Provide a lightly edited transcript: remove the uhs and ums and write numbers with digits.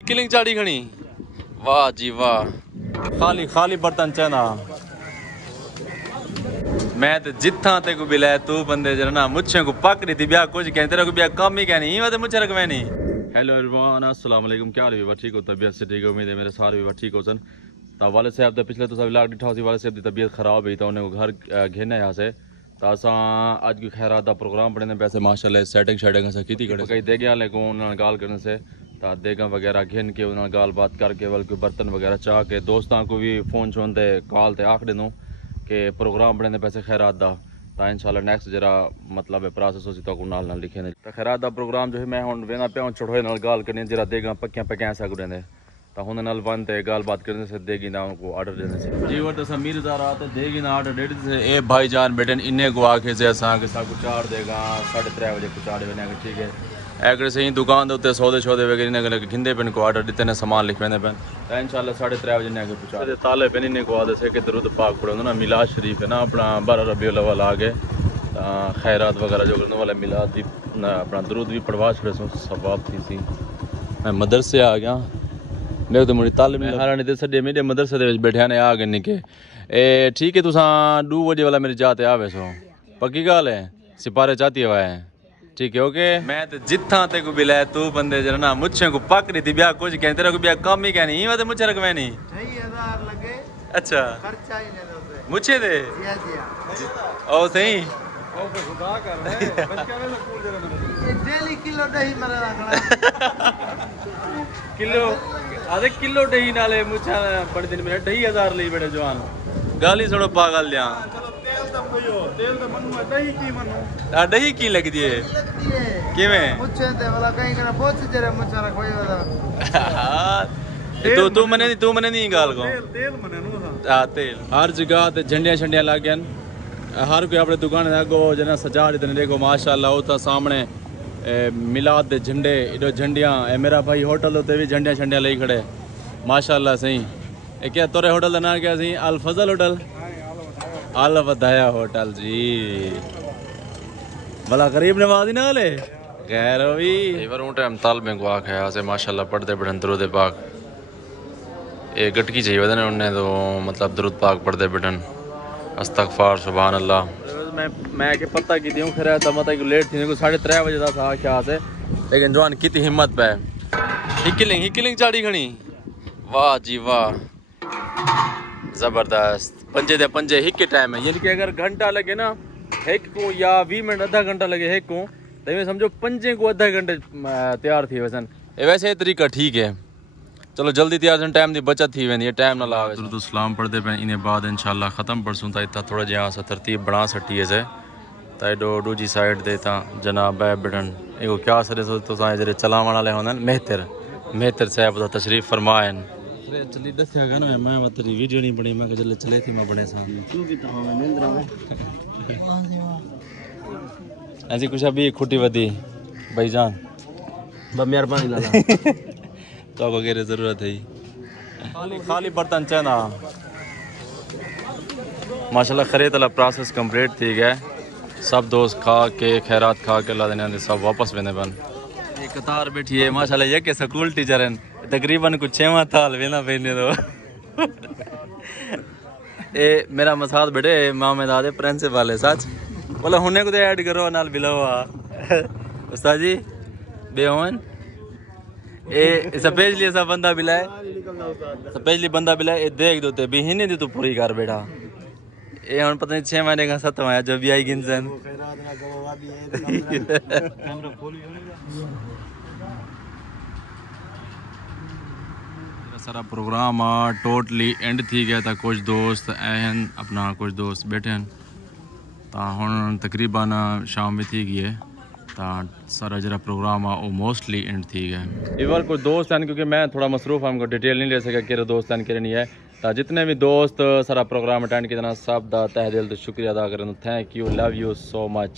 Killing चाड़ी खणी वाह जी वाह। खाली खाली बर्तन चैना मैं तो जिथा ते को बिला तू बंदे जरा ना मुझे को पक रही थी ब्याह कुछ कह तेरा को ब्याह कम ही कहनी मैं तो मुझे रखवा नहीं। हेलो एवरीवन अस्सलाम वालेकुम क्या हाल है ठीक हो तबीयत से ठीक है उम्मीद है मेरे सारे भी ठीक हो सन। तो वाले साहब तो पिछले तो सब लाख डिठा वाले साहब की तबीयत खराब हुई तो उन्हें घर घेने यहाँ से तो असा अज की खैरात का प्रोग्राम पढ़ने वैसे माशाल्लाह सेटिंग शेटिंग असा की कई देगे वाले को उन्होंने गाल करने से तो देगा वगैरह घिन के उन्होंने गाल बात करके बल्कि बर्तन वगैरह चाह के दोस्तों को भी फोन शोन ते कॉल ते आख दूँ कि प्रोग्राम बने पैसे खैरात दा तो इंशाल्लाह नेक्स्ट जरा मतलब प्रोसेस हो तो नाल नाल लिखे ने तो खैरात दा प्रोग्राम जो है मैं हुन वेना पे चढ़ोए नाल गाल करनी जरा देगा पक्कियां पक्कियां ऐसा गुड़े तो हुन नाल वन ते गाल बात करने से देगी ना उनको ऑर्डर देने से जी वो तो समीर ज़ारा आते देगी ना ऑर्डर डेट से ए भाईजान बेटे इन्ने को आके से असा के सा कुछ चार देगा 3:30 बजे कुछ चार बने ठीक है अगर सही दुकान के सौदे शौदे वगैरह घिंदे पेन को ऑर्डर दिते ने सामान लिखवाने पेन तो इंशाल्लाह 3:30 बजे आगे पहुँचा ताले पेन इन्हें को आदे से कि दरूद पाक पढ़ो ना मिलाद शरीफ है ना अपना 12 रबीउल अव्वल आ गए खैरात वगैरह जो करने वाला मिलाद भी अपना दरूद भी पढ़वा छड़े सो सवाब थी सी मैं मदरसे आ गया मेरे तो मुझे ताले में हारानी ते सडे मेरे मदरसे दे बैठे ने आ गए निके ए ठीक है तुसा 2 बजे वाला मेरी जाते आवे सो पक्की गाल है सिपारे चाहती हुआ है ठीक है ओके मैं तो जिथा ते को बिला तू बंदे जरा ना मुझे को पक रही थी ब्याह कुछ कह तेरा को ब्याह कम ही कहनी मैं तो मुझे रखवा नहीं 6000 लगे अच्छा खर्चा ही नहीं मुझे दे ओ सही ओ खुदा कर रहे बच के वाला स्कूल जरा डेली किलो दही मरे रखना किलो आधे किलो दही नाले मुझे बड़े दिन में 2500 ली बड़े जवान गाली छोड़ो पागल लिया तेल तो मनु दही की मनु दही की लगती है किवें मुझे ते वाला कहीं करा बहुत जरे मुझे रखवाई वाला तू मने नहीं गाल को तेल मने नु हां तेल हर जगह ते झंडियां छंडियां लाग गयन हर कोई अपने दुकान अगो जना सजा देते देखो माशाल्लाह वो तो सामने मिलाद दे झंडे इडो झंडियां मेरा भाई होटल होते भी झंडियां छंडियां ले खड़े माशाल्लाह सही ए क्या तोरे होटल का नाम क्या सही अल फजल होटल अल वदाया होटल जी भला गरीब नवाजी ना ले खैर भी इवर उन टाइम ताल में गुआ खाया से माशाल्लाह पढ़ते पढ़न दरूद पाक ए गटकी चाहिए वदन उन्हें तो मतलब दरूद पाक पढ़ते पढ़न अस्तगफार सुभान अल्लाह मैं के पता की दूँ खैर तो मतलब लेट थी 3:30 बजे था क्या से लेकिन जवान कितनी हिम्मत पे हिकिलिंग चाड़ी खणी वाह जी वाह जबरदस्त पंजे दे पंजे हिक टाइम है यानी कि अगर घंटा लगे ना एक को या 20 मिनट आधा घंटा लगे एक को तो ये समझो पंजे को आधा घंटे तैयार थी वैसन वैसे तरीका ठीक है चलो जल्दी तैयार टाइम की बचत थी वेंदी टाइम ना लावे तो सलाम पढ़ते पे इन्हें बाद इंशाल्लाह ख़त्म पढ़सूँ तो इतना थोड़ा जहाँ सा तरतीब बना सटी है तो एडो दूजी साइड दे जनाब बैठन एगो क्या सर तो जरे चलावन वाले होंगे मेहतर साहब का तशरीफ फरमाएन चली दसिया ना मैं तेरी वीडियो नहीं बनी मैं जल्द चले थी मैं बने ऐसी कुछ अभी खुटी वधी भाईजान मेहरबानी लाला तो वगैरह जरूरत है खाली बर्तन चैना माशाल्लाह खरीद वाला प्रोसेस कंप्लीट थी गया सब दोस्त खा के खैरात खा के अल्लाह देने सब वापस वेने बन ये कतार बैठी है माशाल्लाह ये के स्कूल टीचर हैं तकरीबन कुछ 6वां साल वेना पहने तो ए मेरा मसाद बेटे मामे दादे प्रिंसिपल है सच बोला हुने को ऐड करो नाल बिलावा उस्ताद जी बेवन ए स्पेशली ऐसा बंदा बिलाए स्पेशली बंदा बिलाए ए देख दो ते भी हिने दी तू पूरी कर बेटा ए हुन पता नहीं 6 महीने का 7वां है जो भी आई गिनसन सारा प्रोग्राम टोटली एंड थी गया था कुछ दोस्त आए अपना कुछ दोस्त बैठे हैं तो हुन तकरीबन शाम भी थी गई है तो सारा जरा प्रोग्राम आ वो मोस्टली एंड थी गया इवर कुछ दोस्त हैं क्योंकि मैं थोड़ा मसरूफ हमको डिटेल नहीं ले सका कि दोस्त हैं कि नहीं है तो जितने भी दोस्त सारा प्रोग्राम अटेंड किया सब का तहे दिल तो शुक्रिया अदा करें thank you love you so much.